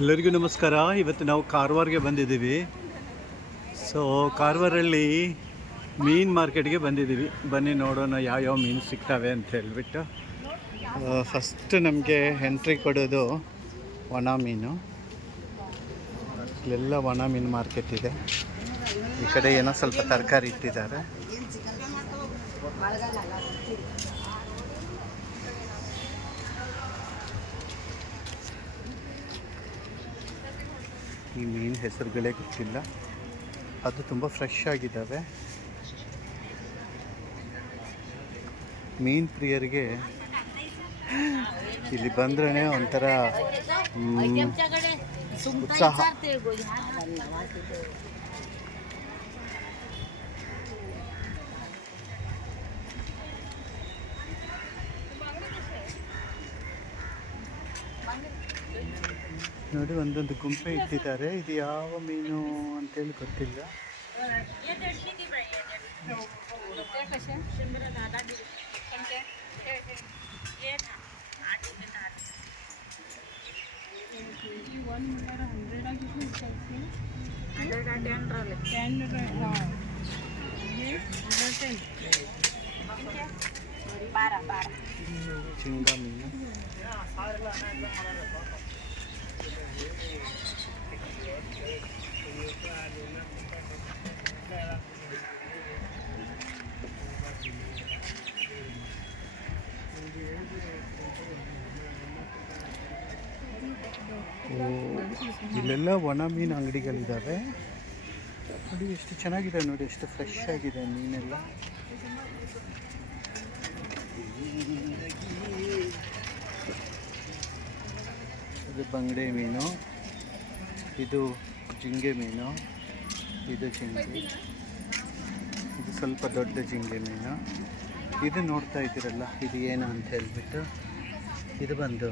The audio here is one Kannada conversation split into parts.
ಎಲ್ಲರಿಗೂ ನಮಸ್ಕಾರ. ಇವತ್ತು ನಾವು ಕಾರವಾರಿಗೆ ಬಂದಿದ್ದೀವಿ. ಸೊ ಕಾರವಾರಲ್ಲಿ ಮೀನು ಮಾರ್ಕೆಟ್ಗೆ ಬಂದಿದ್ದೀವಿ. ಬನ್ನಿ ನೋಡೋಣ ಯಾವ್ಯಾವ ಮೀನು ಸಿಗ್ತವೆ ಅಂತ ಹೇಳ್ಬಿಟ್ಟು. ಫಸ್ಟ್ ನಮಗೆ ಎಂಟ್ರಿ ಕೊಡೋದು ಒಣ ಮೀನು. ಇಲ್ಲೆಲ್ಲ ಒಣ ಮೀನು ಮಾರ್ಕೆಟ್ ಇದೆ. ಈ ಕಡೆ ಏನೋ ಸ್ವಲ್ಪ ತರಕಾರಿ ಇಟ್ಟಿದ್ದಾರೆ. ಈ ಮೀನು ಹೆಸರುಗಳೇ ಗೊತ್ತಿಲ್ಲ, ಅದು ತುಂಬ ಫ್ರೆಶ್ ಆಗಿದ್ದಾವೆ. ಮೀನು ಪ್ರಿಯರಿಗೆ ಇಲ್ಲಿ ಬಂದ್ರೇ ಒಂಥರ ಉತ್ಸಾಹ. ನೋಡಿ, ಒಂದೊಂದು ಗುಂಪೆ ಇಟ್ಟಿದ್ದಾರೆ. ಇದು ಯಾವ ಮೀನು ಅಂತೇಳಿ ಗೊತ್ತಿಲ್ಲ. ಚಿಂಗ ಮೀನು. ಇಲ್ಲೆಲ್ಲ ಒಣ ಮೀನು ಅಂಗಡಿಗಳಿದ್ದಾವೆ. ನೋಡಿ ಎಷ್ಟು ಚೆನ್ನಾಗಿದೆ, ನೋಡಿ ಎಷ್ಟು ಫ್ರೆಶ್ ಆಗಿದೆ ಮೀನೆಲ್ಲ. ಇದು ಬಂಗಡೆ ಮೀನು, ಇದು ಜಿಂಗೆ ಮೀನು, ಇದು ಜಿಂಗೆ, ಇದು ಸ್ವಲ್ಪ ದೊಡ್ಡ ಜಿಂಗೆ ಮೀನು. ಇದು ನೋಡ್ತಾ ಇದ್ದೀರಲ್ಲ, ಇದು ಏನು ಅಂತ ಹೇಳ್ಬಿಟ್ಟು, ಇದು ಬಂದು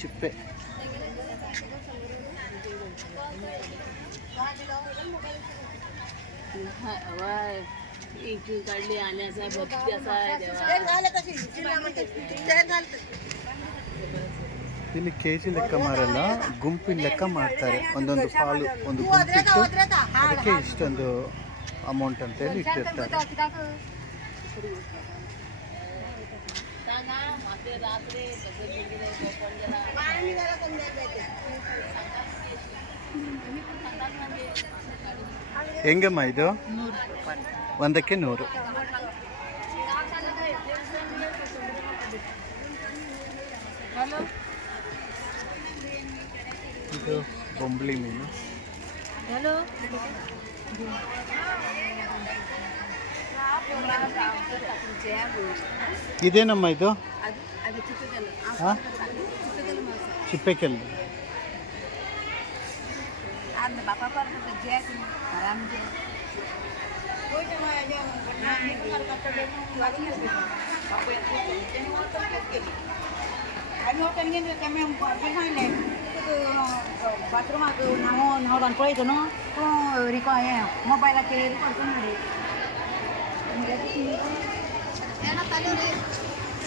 ಚಿಪ್ಪೆ. ಇಲ್ಲಿ ಕೆಜಿ ಲೆಕ್ಕ ಮಾರಲ್ಲ, ಗುಂಪಿನ ಲೆಕ್ಕ ಮಾಡ್ತಾರೆ. ಒಂದೊಂದು ಪಾಲು, ಒಂದು ಗುಂಪಿಟ್ಟು ಅದಕ್ಕೆ ಇಷ್ಟೊಂದು ಅಮೌಂಟ್ ಅಂತೇಳಿ ಇಟ್ಟಿರ್ತಾರೆ. ಹೆಂಗಮ್ಮ ಇದು? ಒಂದಕ್ಕೆ 100. ಇದು ಬೊಂಬಳಿ ಮೀನು. ಇದೇನಮ್ಮ ಇದು? ಚಿಪ್ಪೆಕಲ್ಲು.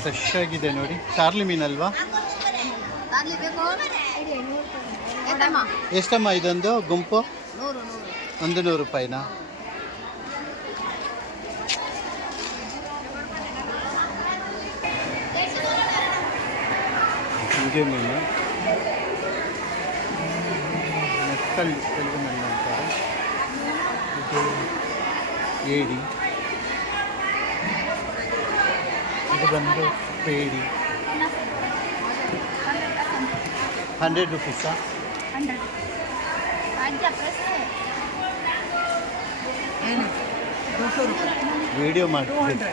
ಫ್ರೆಶ್ ಆಗಿದೆ ನೋಡಿ. ಚಾರ್ಲಿ ಮೀನಲ್ವಾ? ಎಷ್ಟಮ್ಮ ಇದೊಂದು ಗುಂಪು? 100 ರೂಪಾಯಿನಾ? ಜಿಂಗೆ ಮೀನು, ನೆಕ್ಕಲ್ ತೆಲುಗು ಮೀನು ಅಂತಾರೆ. ಇದು ಏಡಿ, ಇದು ಬಂದು ಪೇಡಿ. 100 ರೂಪೀಸಾ? ವಿಡಿಯೋ ಮಾಡ್ತೀನಿ.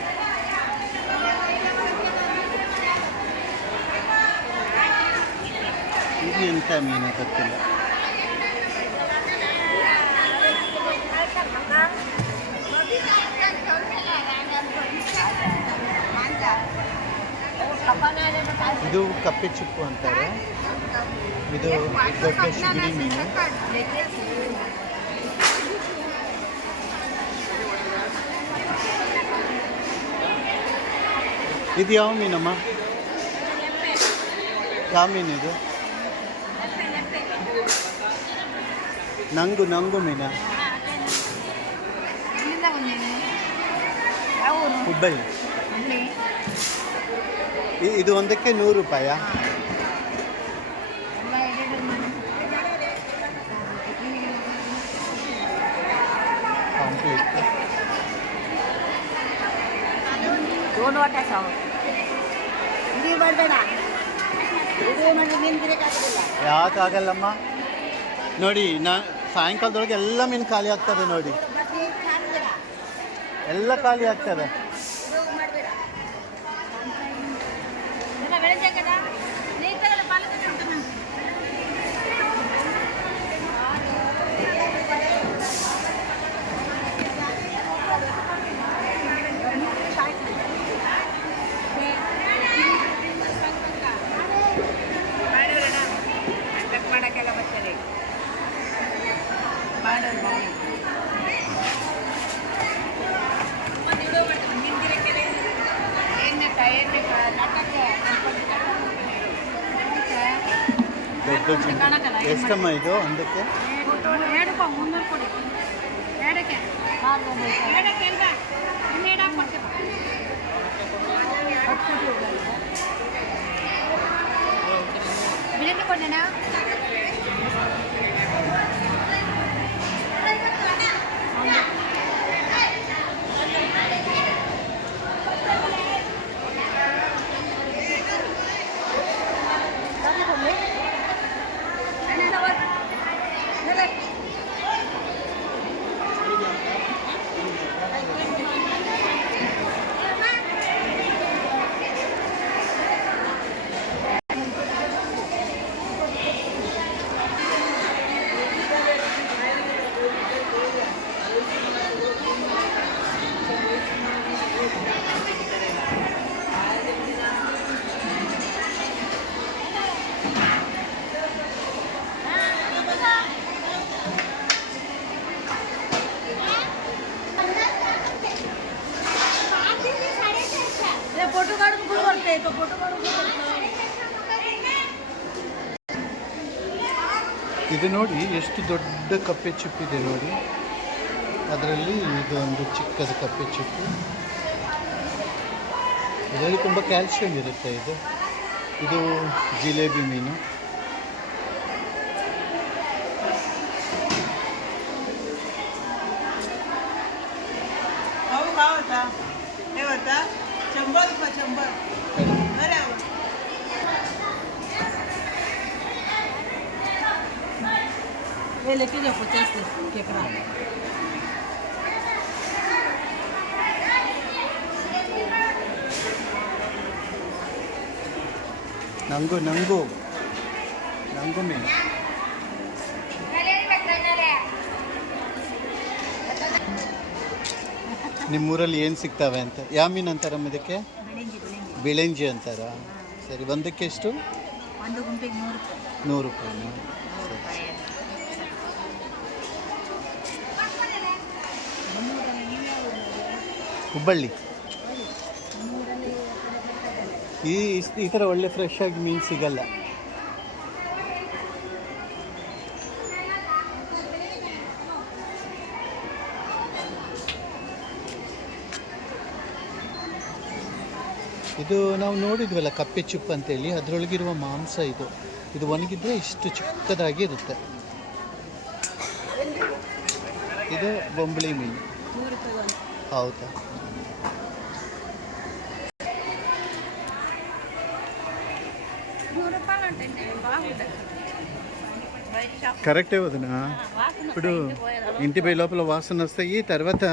ಇದು ಎಂಥ ಮೀನು ಗೊತ್ತಿಲ್ಲ. ಇದು ಕಪ್ಪೆ ಚಿಪ್ಪು ಅಂತಾರೆ. ಇದು ದೊಡ್ಡ ಶಿಗಿಡಿ ಮೀನು. ಇದು ಯಾವ ಮೀನಮ್ಮ? ಯಾವ ಮೀನು ಇದು? ನಂಗು ಮೀನಾ ಇಲ್ಲಿಂದ ಬಂದೇನು ಯಾವ ಊರು ಹುಬ್ಬಳ್ಳಿ. ಹುಬ್ಳಿ. ಇದು ಒಂದಕ್ಕೆ 100 ರೂಪಾಯ. ಎಲ್ಲ ಎಡೆಡು ಕಂಪ್ಲೀಟ್. दोन वाटा ಸಾವು ಇದು ಮಾಡಬೇಡ ಇದು ಮಾಡಿ ಮೀನು ತಿನ್ನಕ್ಕಾಗೋದಿಲ್ಲ. ಯಾಕಾಗಲ್ಲಮ್ಮ ನೋಡಿ, ಸಾಯಂಕಾಲದೊಳಗೆ ಎಲ್ಲ ಮೀನು ಖಾಲಿ ಆಗ್ತದೆ ನೋಡಿ, ಮತ್ತೆ ಮಾಡಬೇಡ ಎಲ್ಲ ಖಾಲಿ ಆಗ್ತದೆ. ಇದು ಮಾಡಬೇಡ ಎಲ್ಲ ಬೆಳೆದ కదా ನೀರು ತಗಲ ಪಾಲು ತಗೊಂಡು ಮಾಡೋಕ್ಕೆಲ್ಲ ಬರ್ತದೆ ಮಾಡೋದು ಮಾಡಿ ದೊಡ್ಡ ಎಷ್ಟಮ್ಮ ಇದು ಒಂದಕ್ಕೆ? 300 ಕೊಡಿ ಎರಡಕ್ಕೆ ಎರಡಕ್ಕೆ ಅಲ್ವಾ ಇನ್ನೆರಡು ಹಾಕ್ಕೊಡ್ತೀವಿ. ಬಿರಿಯಾನಿ ಕೊಡೋಣ. फोटो काढून कुठे बोलते तो फोटो काढून ಇದು ನೋಡಿ ಎಷ್ಟು ದೊಡ್ಡ ಕಪ್ಪೆ ಚಿಪ್ಪಿದೆ ನೋಡಿ, ಅದರಲ್ಲಿ ಇದು ಒಂದು ಚಿಕ್ಕದ ಕಪ್ಪೆ ಚಿಪ್ಪು. ಇದರಲ್ಲಿ ತುಂಬ ಕ್ಯಾಲ್ಸಿಯಂ ಇರುತ್ತೆ. ಇದು ಜಿಲೇಬಿ ಮೀನು. लेके जाओ 50 केकड़ा ನಂಗು ಮೀನು. ನಿಮ್ಮೂರಲ್ಲಿ ಏನು ಸಿಗ್ತವೆ ಅಂತ? ಯಾವ ಮೀನು ಅಂತಾರಮ್ಮ ಇದಕ್ಕೆ? ಬಿಳೆಂಜಿ ಅಂತಾರ. ಸರಿ, ಒಂದಕ್ಕೆ ಎಷ್ಟು? ಒಂದು ಗುಂಪಿಗೆ 100 ರೂಪಾಯಿನ? ಹುಬ್ಬಳ್ಳಿ. ಈ ಥರ ಒಳ್ಳೆ ಫ್ರೆಶ್ ಆಗಿ ಮೀನು ಸಿಗಲ್ಲ. ಇದು ನಾವು ನೋಡಿದ್ವಲ್ಲ ಕಪ್ಪೆ ಚಿಪ್ಪು ಅಂತೇಳಿ, ಅದರೊಳಗಿರುವ ಮಾಂಸ ಇದು ಒಣಗಿದ್ರೆ ಇಷ್ಟು ಚಿಕ್ಕದಾಗಿ ಇರುತ್ತೆ. ಇದು ಬೊಂಬಳಿ ಮೀನು. ಹೌದಾ? కరెక్టే వదినా. ఇప్పుడు ఇంటి పోయి లోపల వాసన వస్తాయి, తర్వాత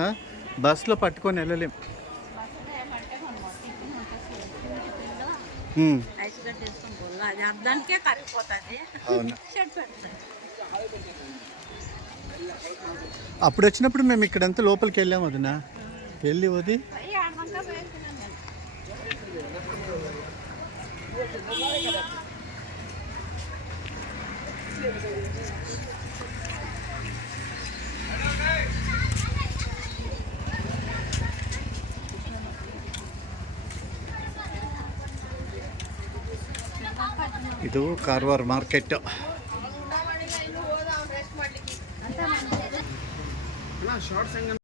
బస్సులో పట్టుకొని వెళ్ళలేం. అవును. అప్పుడు వచ్చినప్పుడు మేము ఇక్కడంతా లోపలికి వెళ్ళాము వదినా. వెళ్ళి వది ಇದು ಕಾರವಾರ ಮಾರ್ಕೆಟ್. ಶಾರ್ಟ್ಸ್ ಹೆಂಗ